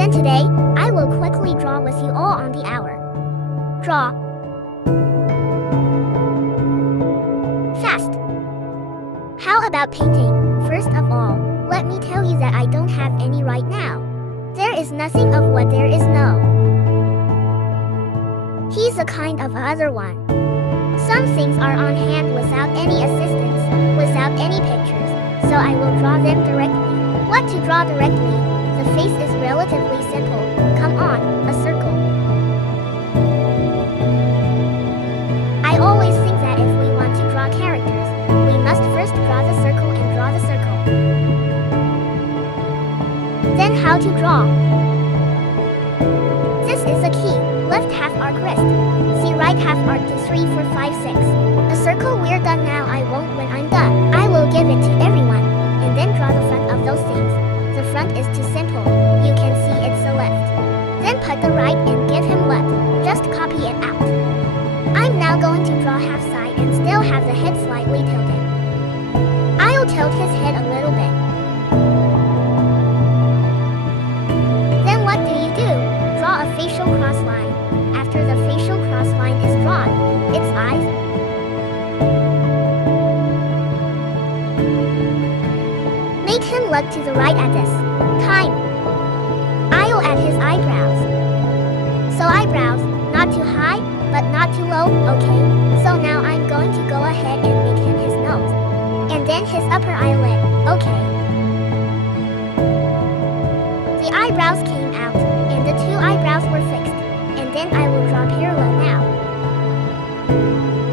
Then today, I will quickly draw with you all on the hour. Draw. Fast. How about painting? First of all, let me tell you that I don't have any right now. There is nothing of what there is no. He's a kind of other one. Some things are on hand without any assistance, without any pictures, so I will draw them directly. What to draw directly? The face is relatively simple. Come on, a circle. I always think that if we want to draw characters, we must first draw the circle and draw the circle. Then how to draw? This is the key. Left half arc wrist. See right half arc to 3, 4, 5, 6. A circle we're done now. I won't when I'm done. I will give it to everyone, and then draw the front of those things. The front is too simple. You can see it's the left. Then put the right and give him left. Just copy it out. I'm now going to draw half side and still have the head slightly tilted. I'll tilt his head a little bit. Then what do you do? Draw a facial cross line. After the facial cross line is drawn, its eyes. Make him look to the right at this time. I'll add his eyebrows. So eyebrows, not too high, but not too low, okay? So now I'm going to go ahead and make him his nose. And then his upper eyelid, okay? The eyebrows came out, and the two eyebrows were fixed. And then I will draw parallel now.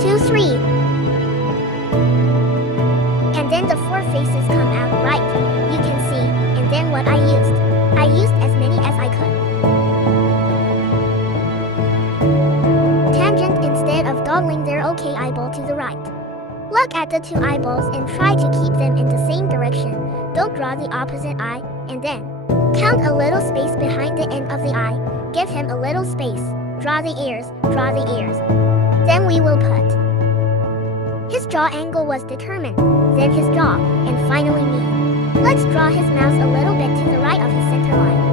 2, 3. And then the four faces come out right. You can see, and then what I used as many as I could. Tangent instead of dawdling their okay eyeball to the right. Look at the two eyeballs and try to keep them in the same direction. Don't draw the opposite eye, and then count a little space behind the end of the eye. Give him a little space. Draw the ears, draw the ears. Then we will put. His jaw angle was determined, then his jaw, and finally me. Let's draw his mouth a little bit to the right of his center line.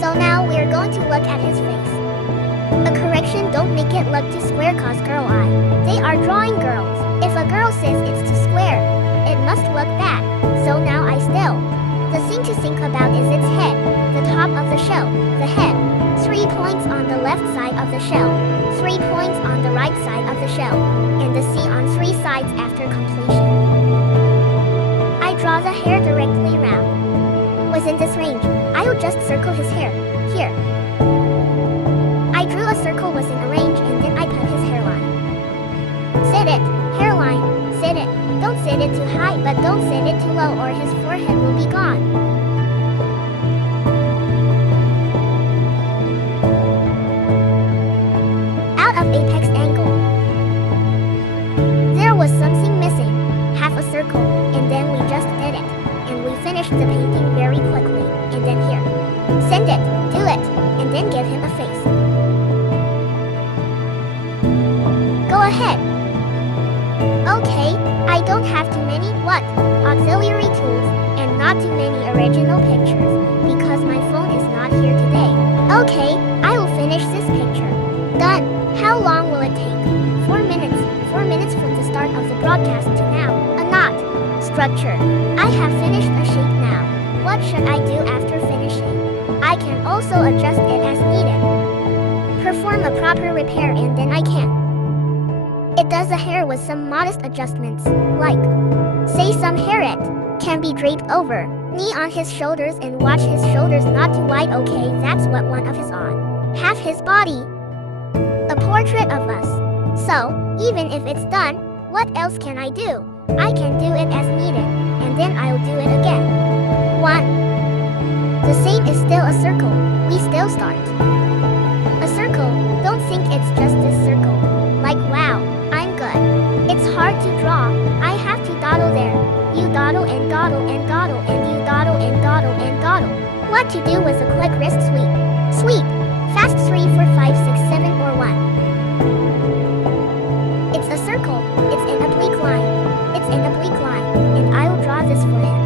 So now we're going to look at his face. A correction, don't make it look too square cause girl eye. They are drawing girls. If a girl says it's too square, it must look bad. So now I still. The thing to think about is its head, the top of the shell, the head. 3 points on the left side of the shell, 3 points on the right side of the shell, and the C on 3 sides after completion. I draw the hair directly round. Within this range, I'll just circle his hair, here. I drew a circle within a range and then I put his hairline. Sit it, hairline, sit it. Don't sit it too high, but don't sit it too low or his forehead will be gone. Out of apex angle. There was something missing, half a circle, and then we just did it. And we finished the painting very quickly, and then here. Send it, do it, and then give him a face. Go ahead. Okay, I don't have too many, auxiliary tools, and not too many original pictures, because my phone is not here today. Okay, I will finish this picture. Done. How long will it take? 4 minutes. 4 minutes from the start of the broadcast to now. A knot. Structure. I have finished a shape now. What should I do after finishing? I can also adjust it as needed. Perform a proper repair and then I can. It does the hair with some modest adjustments, like, say some hair it can be draped over, knee on his shoulders and watch his shoulders not too wide, okay, that's what one of his on. Half his body. A portrait of us. So, even if it's done, what else can I do? I can do it as needed, and then I'll do it again. 1. The same is still a circle, we still start. A circle, don't think it's just this circle. Like wow, I'm good. It's hard to draw, I have to dawdle there. You dawdle and dawdle and dawdle and you dawdle and dawdle and dawdle. What to do with a quick wrist sweep? Sweep! Fast 3, 4, 5, 6, 7 or 1. It's a circle, it's an oblique line. It's an oblique line, and I'll draw this for him.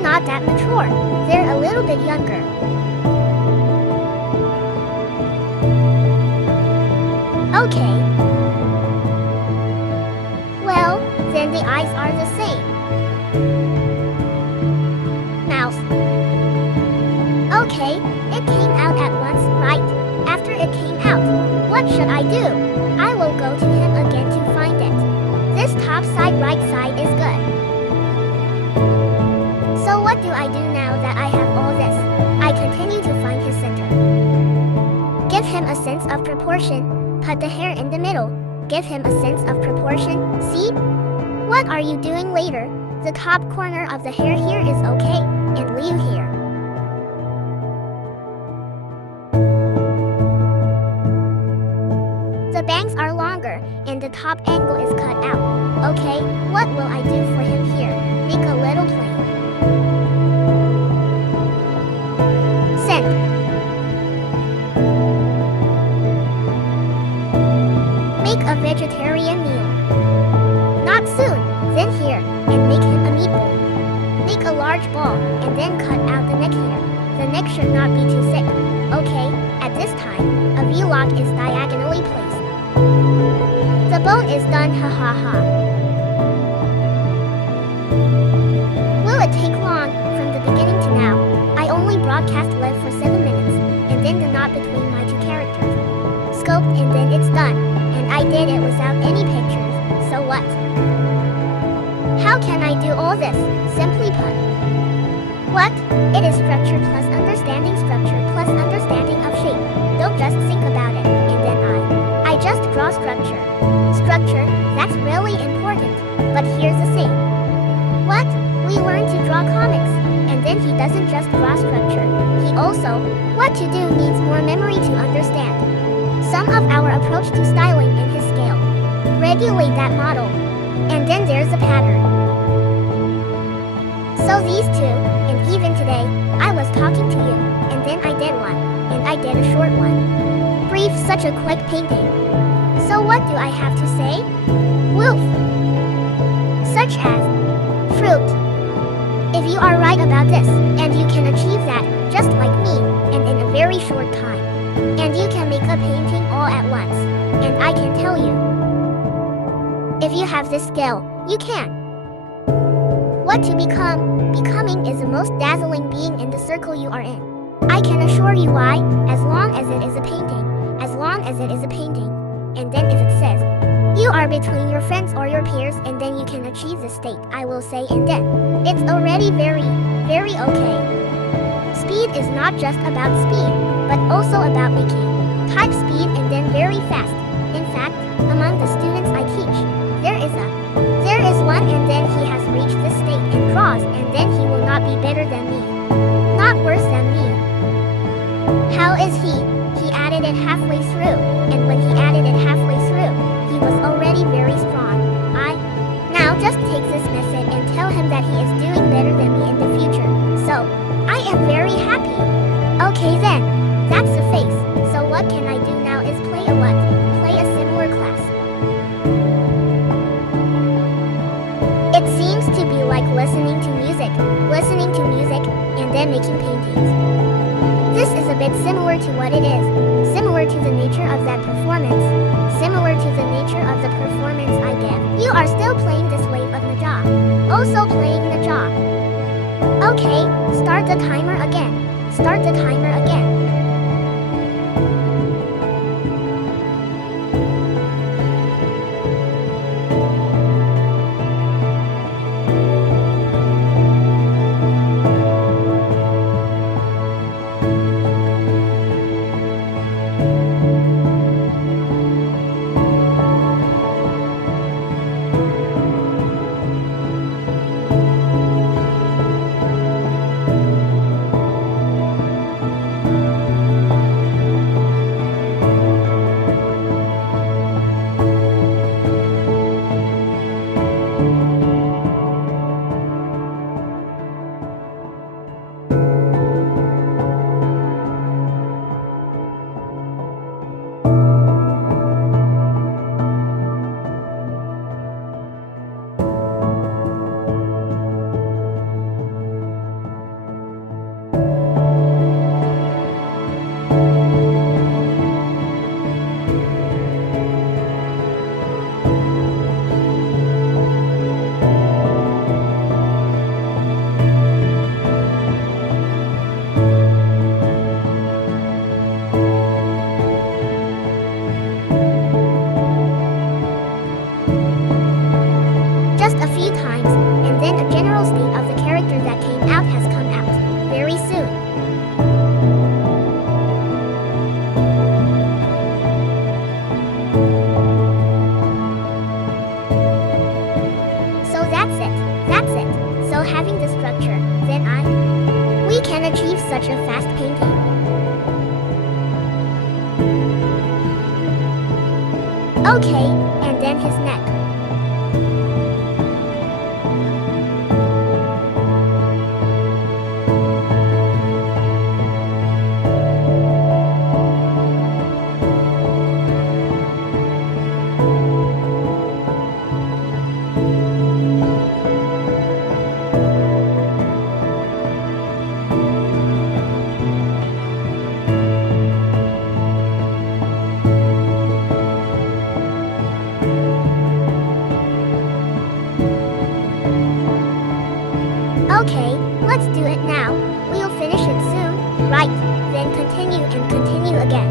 They're not that mature. They're a little bit younger. Okay. Well, then the eyes are the same. Mouse. Okay, it came out at once, right? After it came out, what should I do? I will go to him again to find it. This top side right side is good. So what do I do now that I have all this? I continue to find his center. Give him a sense of proportion. Put the hair in the middle. Give him a sense of proportion. See? What are you doing later? The top corner of the hair here is okay, and leave here. The bangs are longer, and the top angle is cut out. Okay, what will I do for him here? Make a little plane. Send. Make a vegetarian meal. Not soon, then here, and make him a meatball. Make a large ball, and then cut out the neck here. The neck should not be too thick. Okay, at this time, a V-lock is diagonally placed. The bone is done, ha ha ha. Will it take long, from the beginning to now? I only broadcast live for 7 minutes, and then the knot between my two characters. Scoped and then it's done, and I did it without any pictures, so what? How can I do all this? Simply put. What? It is structure plus understanding of shape. Don't just think about it, and then I just draw structure. Structure, that's really important. But here's the thing. What? We learn to draw comics, and then he doesn't just draw structure. He also, what to do needs more memory to understand. Some of our approach to styling in his scale. Regulate that model. And then there's a pattern. So these two, and even today, I was talking to you, and then I did one, and I did a short one. Brief, such a quick painting. So what do I have to say? Woof. Such as fruit. If you are right about this, and you can achieve that, just like me, and in a very short time, and you can make a painting all at once, and I can tell you, if you have this skill, you can. What to become? Becoming is the most dazzling being in the circle you are in. I can assure you why, as long as it is a painting, as long as it is a painting. And then if it says, you are between your friends or your peers, and then you can achieve the state, I will say, and then, it's already very, very okay. Speed is not just about speed, but also about making type speed and then very fast. In fact, among the students I teach, there is one and then he has reached this state and draws, and then he will not be better than me. Not worse than me. How is he? He added it halfway through, and when he added it halfway through, he was already very strong. I now just take this message and tell him that he is doing better than me in the future. So, I am very happy. Okay then, that's the face. So what can I do now is play a what? Play a similar class. It seems to be like listening to music, and then making paintings. This is a bit similar to what it is, similar to the nature of that performance, similar to the nature of the performance I give. You are still playing this wave of Naja, also playing Naja. Okay, start the timer again. Start the timer again. Okay, and then his neck. Okay, let's do it now. We'll finish it soon, right? Then continue and continue again.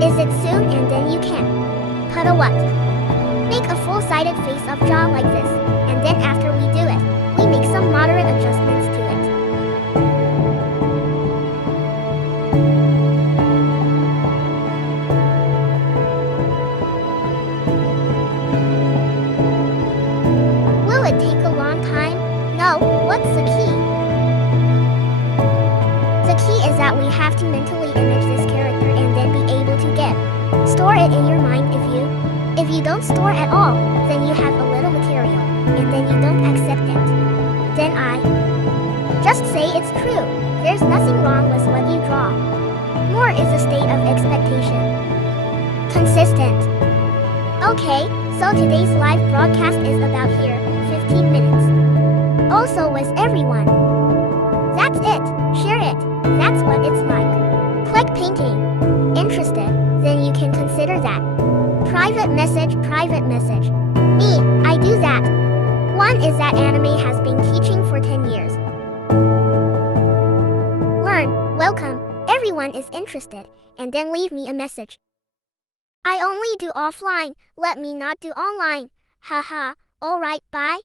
Is it soon and then you can? Put a what? Make a full-sided face of jaw like this, and then after we do it, we make some moderate adjustments to it. Will it take a long time? No, what's the key? The key is that we have to mentally image this character and then be able to store it in your mind. If you don't store at all, then you have a little material, and then you don't accept it. Then I just say it's true. There's nothing wrong with what you draw. More is a state of expectation. Consistent. Okay, so today's live broadcast is about here, 15 minutes. Also with everyone. That's it. Share it. That's what it's like. Click painting. Interested? Then you can consider that. Private message. Me, I do that. One is that anime has been teaching for 10 years. Learn, welcome, everyone is interested, and then leave me a message. I only do offline, let me not do online. Haha, alright, bye.